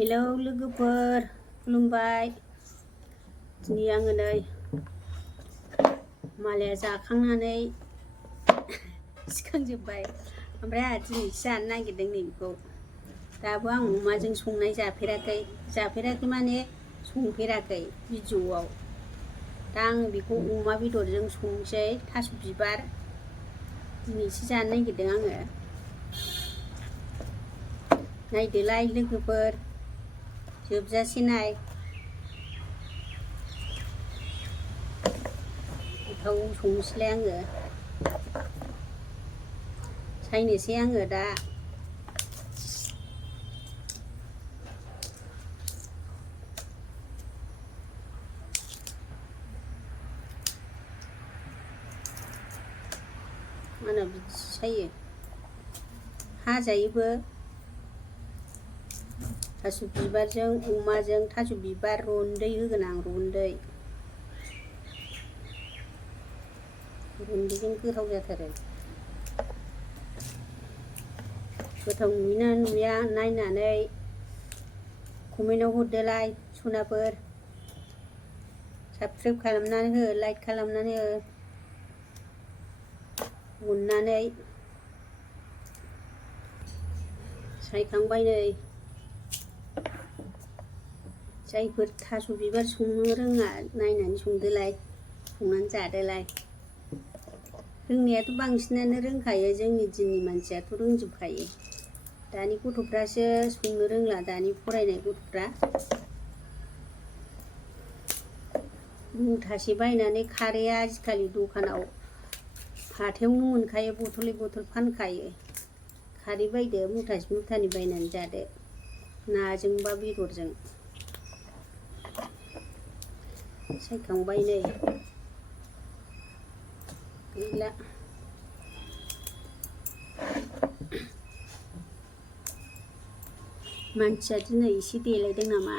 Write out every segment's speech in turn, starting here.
Hello लोगोफोर खुलुमबाय। दिनै आङो नै मालाया जाखांनानै सिखांजोब्बाय ओमफ्राय आंहा दिनैसो जानो नागिरदों नै बेखौ। दाबो आं अमाजों संनाय जाफेराखै माने संफेराखै भिडिअ'आव। दा आङो बेखौ अमा बेदरजों संसै थास' बिबार दिनैसो जानो नागिरदों आङो। नायदोलाय लोगोफोर जोबजासे नाय। गोथाव संनोसैलाय आङो। सायनोसै आङो दा। आंना बिदिसो सायो। हाजायोबो थास' बिबारजों अमाजों थास' बिबार रन्दै होगोन आं रन्दैजों गोथाव जाथारो। गोथाव नुयोना नुया नायनानै कमेन्टआव हरदोलाय सनाफोर। साबस्क्राइब खालामनानै हो, लाइक खालामनानै हो अननानै। सायखांबाय नै। जायफोर थास' बिबार संनो रोङा नायनानै संदोलाय, संनानै जादोलाय। रोंनायाथ' बांसिनानो रोंखायो, जोंनि दिननि मानसियाथ' रोंजोबखायो। दानि गथ'फ्रासो संनो रोंला, दानि फरायनाय गथ'फ्रा। मुथासे बायनानै खारैया आजिखालि दखानाव हाथायावनो मोनखायो, बथलै बथल फानखायो। खारै बायदो मुथासे मुथानै बायनानै जादो नाजों बा बेदरजों। सायखांबाय नै गैला। मानसिया दिनै एसे देलायदों नामा?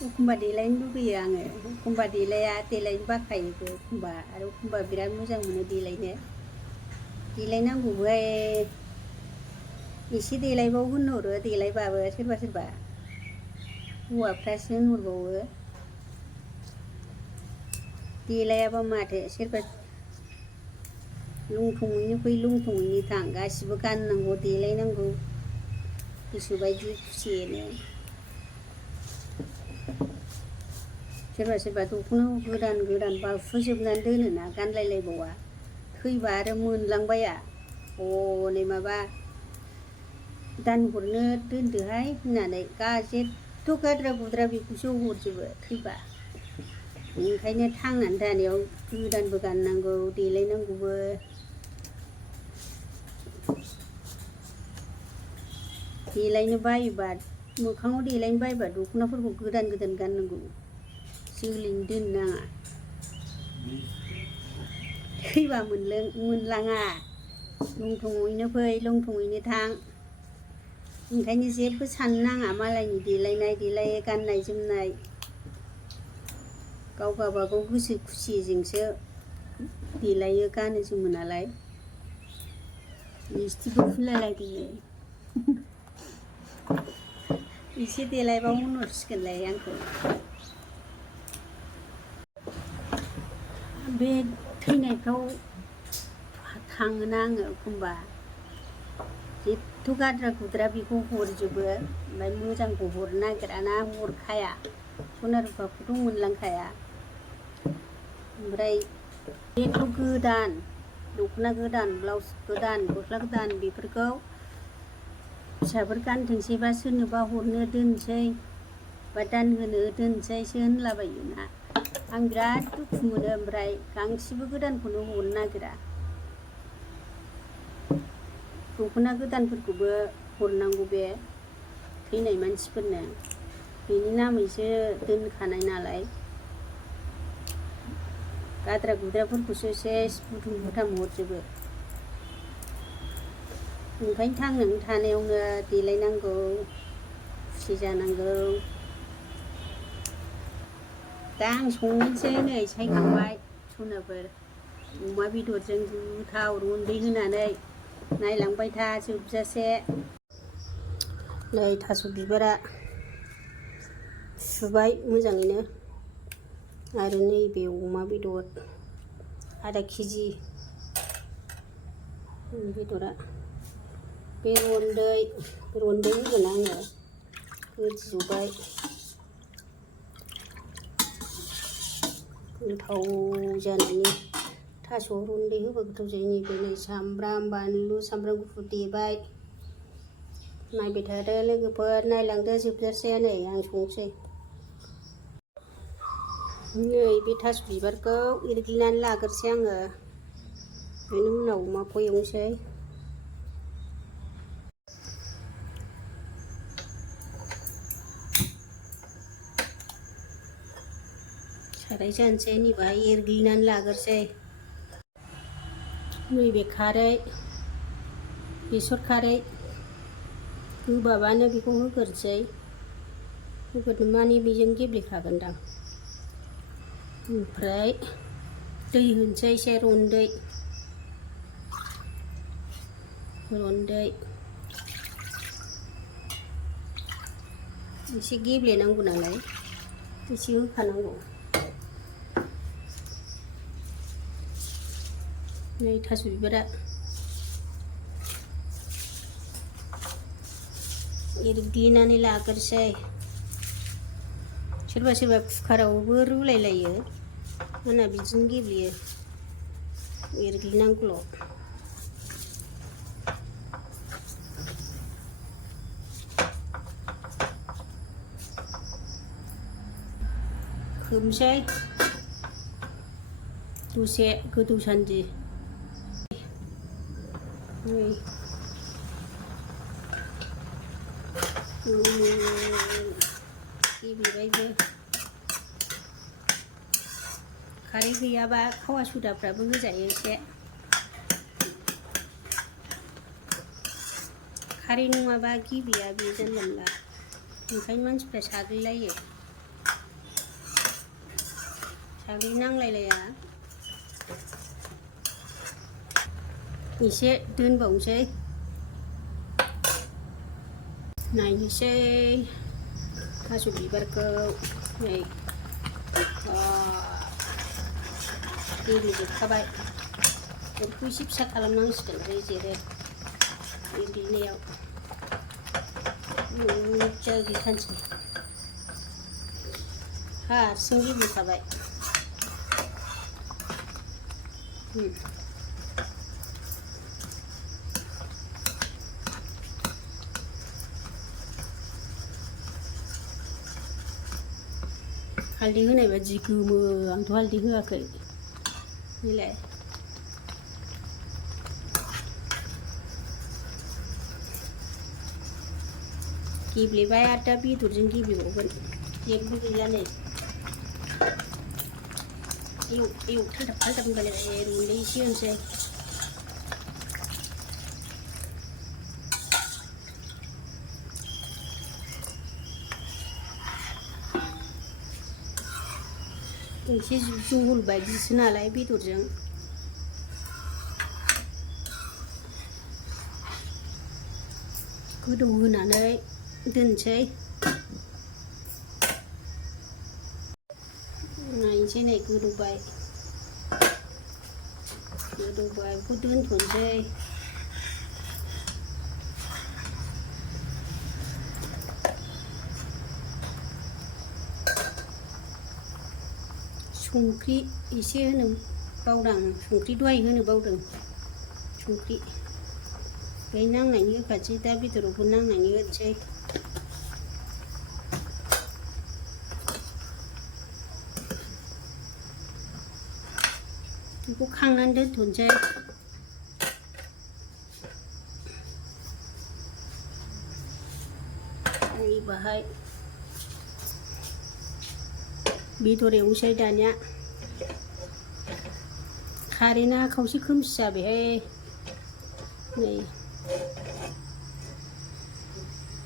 एखमबा देलायनो लुगैयो आङो, एखमबा देलायनो बाखायोबो एखमबा, आरो एखमबा बिराद मोजां मोनो देलायनो। देलायनांगौहाय, एसे देलायबाव होनहरो देलायबाबो सोरबा सोरबा हौवाफ्रासो होनहरबावो देलायाबा माथो। सोरबा लंथंयैनो फै लंथंयैनो थां, गासिबो गाननांगौ देलायनांगौ गोसोबायदि खुसियैनो। सोरबा सोरबा दख'ना गोदान गोदान बाफुजोबनानै दोनोना, गानलायलायबावा। थैबा आरो मोनलांबाया हनै माबा दानहरनो दोनदोहाय होननानै जेथ्थ' गाद्रा गुद्रा बेखौसो हरजोबो थैबा। ओंखायनो थांनानै थानायाव गोदानबो गाननांगौ देलायनांगौबो। देलायनो बायोबा, मोखाङाव देलायनो बायोबा दख'नाफोरखौ गोदान गोदान गाननांगौ, जोलैनो दोननो नाङा। थैबा मोनलाङा। लंथंयैनो फै लंथंयैनो थां। ओंखायनो जेबो साननो नाङा मालायनि देलायनाय गाननाय जोमनाय। गाव गावबागाव गोसो खुसिजोंसो देलायो गानो जोमो नालाय। लिपस्टिकबो फुनलायलायदों नै। एसे देलायबा होनहरसिगोनलाय आंखौ। बे थैनायफ्राव थाङोना आङो एखमबा, जेथ्थ' गाद्रा गुद्रा बेखौ हरजोबो, ओमफ्राय मोजांखौ हरनो नागिराना, हरखाया। सना रुफाखौथ' मोनलांखाया। ओमफ्राय बेथ' गोदान दख'ना गोदान, ब्लाउस गोदान, गस्ला गोदान, बेफोरखौ फिसाफोर गानथोंसै बा सोरनोबा हरनो दोनसै बा दानहोनो दोनसैसो होनलाबायोना। आं बिराद दुखु मोनो, ओमफ्राय गांसेबो गोदानखौनो हरनो नागिरा। दख'ना गोदानफोरखौबो हरनांगौ बे थैनाय मानसिफोरनो, बेनि नामैसो दोनखानाय नालाय। गाद्रा गुद्राफोरखौसो सेस बुथुम बुथाम हरजोबो। ओंखायनो थांनानै थानायावनो देलायनांगौ, खुसि जानांगौ। दा आं संनोसै नै, सायखांबाय सनाफोर। अमा बेदरजों गोथाव रन्दै होनानै नायलांबाय था जोबजासे। नै थास' बिबारा सुबाय मोजाङैनो आरो नैबे अमा बेदर आधा केजि बेदरा बे रन्दै होगोन आङो गोदौबाय गोथाव जानायनि थास' रन्दै होबा गोथाव जायो नैबे नै सामब्राम बानलु सामब्राम गुफुर देबाय नायबाय थादो लोगोफोर नायलांदो जोबजासे नै आं संसै नै बे थास' बिबारखौ एरग्लिनानै लाग्रोसै आङो बेनि उनाव अमाखौ एवनोसै साराय जानोसै नैबाहाय एरग्लिनानै लाग्रोसै नैबे खारै बेसर खारै गोबाबानो बेखौ होग्रोसै होग्रोनो माने बेजों गेब्लेखागोनदां ओमफ्राय दै होनोसै एसे रन्दै एसे गेब्लेनांगौ नालाय एसे होखानांगौ नै थास' बिबारा एरग्लिनानै लाग्रोसै सोरबा सोरबा कुकारावबो रुलायलायो होना बिदिनो गेब्लेयो एरग्लिनांगौल' खोबनोसै दसे गोदौसान्दि नै गेब्लेबायबो खारै गैयाबा खावा सदाफ्राबो होजायो एसे खारै नङाबा गेब्लेया बे जानला मोनला ओंखायनो मानसिफ्रा साग्लिलायो साग्लिनांलायलाया एसे दोनबावनोसै नायनोसै थास' बिबारखौ नै गेब्लेजोबखाबाय बेखौ एसे फिसा खालामनांसिगोन रेजेरो एरग्लिनायाव मोजां एरग्लिथारसै हारसिं गेब्लेखाबाय हालदै होनाय बादि गोमो आंथ' हालदै होआखै नैलाय गेब्लेबाय आरो दा बेदरजों गेब्लेबावगोन जेबो गैला नै एवथालदाब थालदाब होनबाय रुन्दै एसे होनोसै एसे जहल बायदिसो नालाय बेदरजों गोदौ होनानै दोनसै नायनोसै नै गोदौबाय बेखौ दोनथ'नोसै संख्रि एसे होनो बावदां संख्रि दहाय होनो बावदों संख्रि बेहाय नांनायनि होखासै दा बेदरावबो नांनायनि होनोसै बेखौ खांनानै दोनथ'नोसै बाहाय बेदर एवनोसै दानिया कारेन्टआ खावसे खोमसि जाबायहाय नै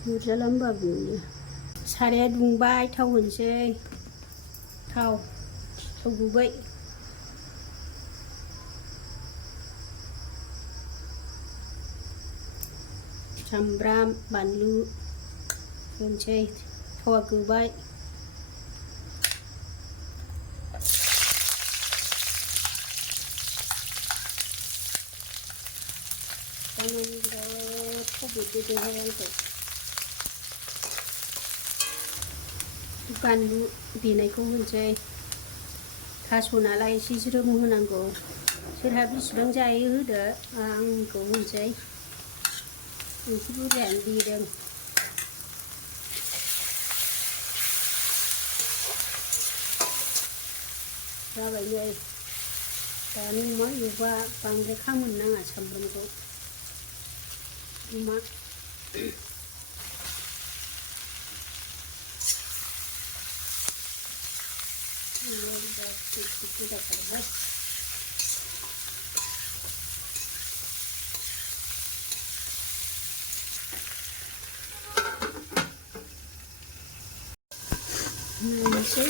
बुरजाला होमबाबो नुयो साराया दुंबाय थाव होनोसै थाव गुबै सामब्राम बानलु होनोसै थावा गोबाय तारमाने बिराद थाव बेरदेरदोंहाय आंखौ बानलु देनायखौ होनोसै थास' नालाय एसे ज्रोम होनांगौ सोरहा बिसिबां जायो होदो आंखौ होनोसै एसे बुरजायानो देदों जाबाय नै दानि अमा एवबा बांद्राय खामहोनो नाङा सामब्रामखौ अमा नायनोसै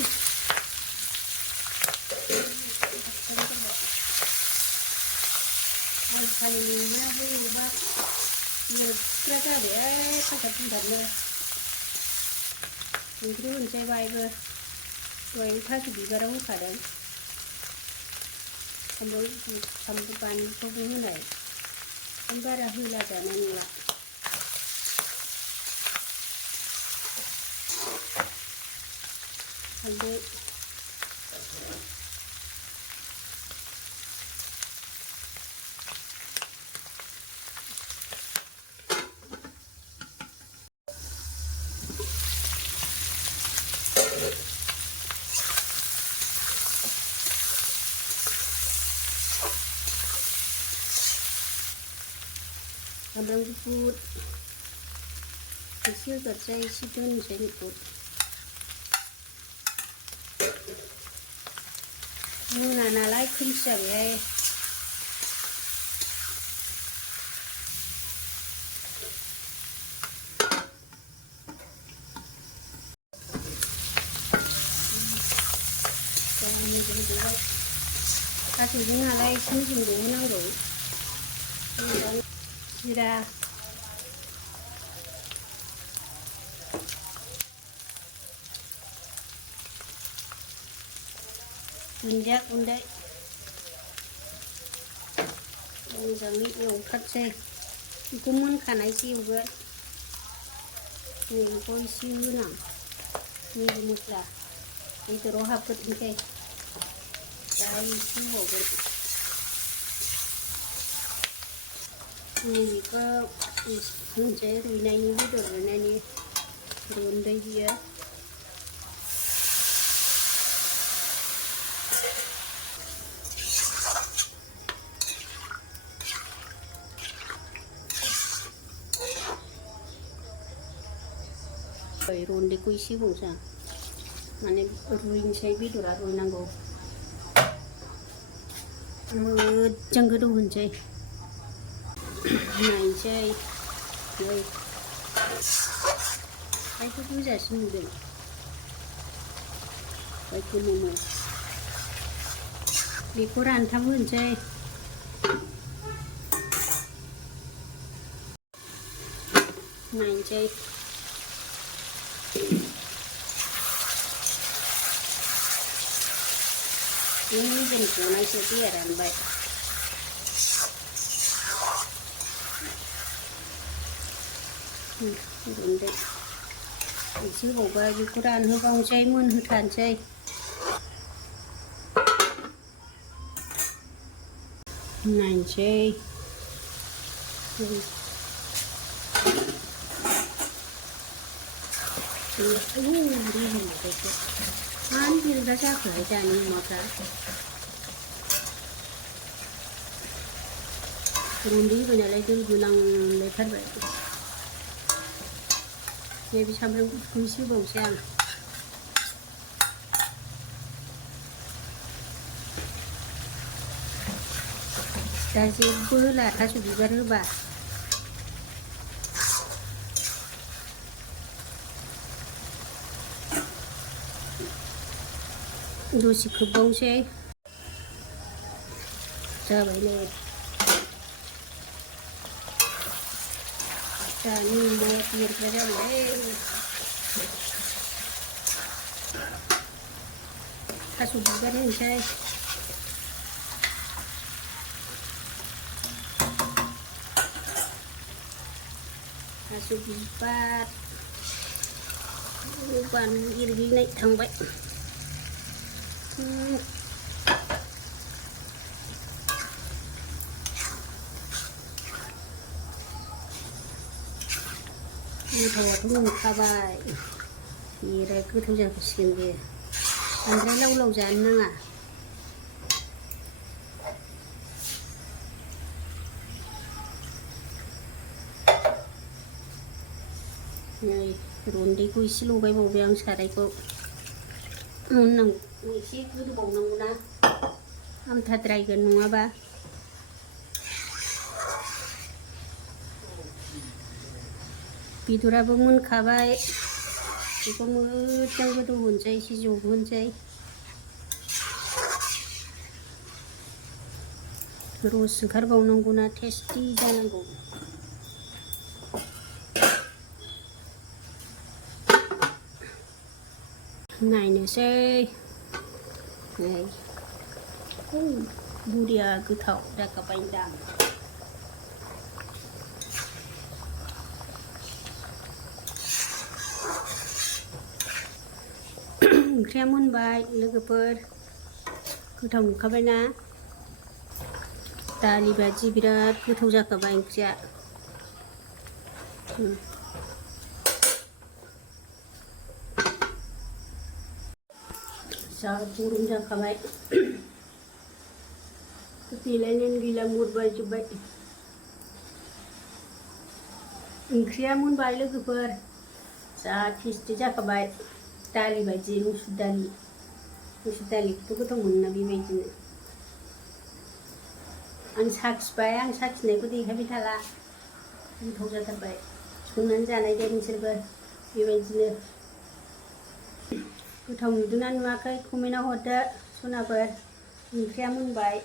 आजिखालिना एवबा बेरफ्रा जाबाय थासा फुंथारनो संख्रि होनोसै बाहायबो दहाय थास' बिबाराव होखादों सामब्राम बानलुखौबो होनाय बारा होला जानाय नंला हालदै सामब्राम गुफुर एसे होगोरसै एसे दोनसै बेखौ मोना नालाय खोमसि जाबायहाय थास'जों नालाय एसे मोजां रंहोनांगौ जिरा दुन्दिया गुन्दै मोजाङै एवथारसै बेखौ मोनखानायसो एवगोन नैबेखौ एसे होनां नैबे मस्ला बेदराव हाबग्रोथोंसै दा एसे होबावगोन नैबेखौ होनोसै रुइनायनि बेदर रुइनायनि रुन्दै बियो रन्दैखौ एसे होबावसै आं माने रुइनोसै बेदरा रुइनांगौ मोजां गोदौ होनोसै नायनोसै नै खायखौ गोजासिन नुदों खायखौ मोनो बेखौ रानथाब होनोसै नायनोसै मेजेम गनायसो दैया रानबाय गुन्दै एसे होबावबाय बेखौ रानहोबावनोसै मोनहोथारनोसै नायनोसै मानो बेरग्रा जाखोहाय दानि अमाफ्रा गुन्दै होबाय नालाय दै गोनांलायथारबाय नैबे सामब्राम गुफुरखौ एसे होबावनोसै आं दा जेबो होला थास' बिबार होबा दसे खोबबावनोसै जाबाय नै दानि मद एरग्रा जाबाय थास' बिबार होनोसै थास' बिबार बानलु एरग्लिनाय थांबाय गोथावाथ' मोनखाबाय बिराद गोथाव जासिगोन बे बांद्राय लाव लाव जानो नाङा नै रन्दैखौ एसे लगायबावबाय आं सारायखौ मोननांगौ एसे गोदौबावनांगौ ना आमथाद्रायगोन नङाबा बेदराबो मोनखाबाय बेखौ मोजां गोदौ होनोसै एसे जबहोनोसै रस ओंखारबावनांगौ ना टेस्टि जानांगौ नायनोसै नै बुरिया गोथाव जाखाबायदां ओंख्रिया मोनबाय लोगोफोर गोथाव नुखाबायना दालि बादि बिराद गोथाव जाखाबाय ओंख्रिया जा गरम जाखाबाय देलायनायानो गैला मुरबायजोब्बाय ओंख्रिया मोनबाय लोगोफोर जा टेस्टि जाखाबाय दालि बायदि मुसुर दालिखौथ' गोथाव मोनोना बेबायदिनो आं साखिबाय आं साखिनायखौ देखायबाय थाला गोथाव जाथारबाय संनानै जानाय दे नोंसोरबो बेबायदिनो गोथाव नुदोंना नुवाखै कमेन्टआव हरदो सनाफोर ओंख्रिया मोनबाय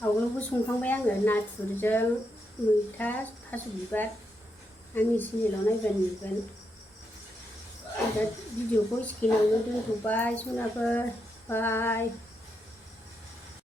आवगोलावबो संखांबाय आङो नाथुरजों मैथा थास' बिबार आंनि चेनेलाव नायबानो नुगोन दा भिडिअखौ स्क्रिनावनो दोनथ'बाय सनाफोर बाय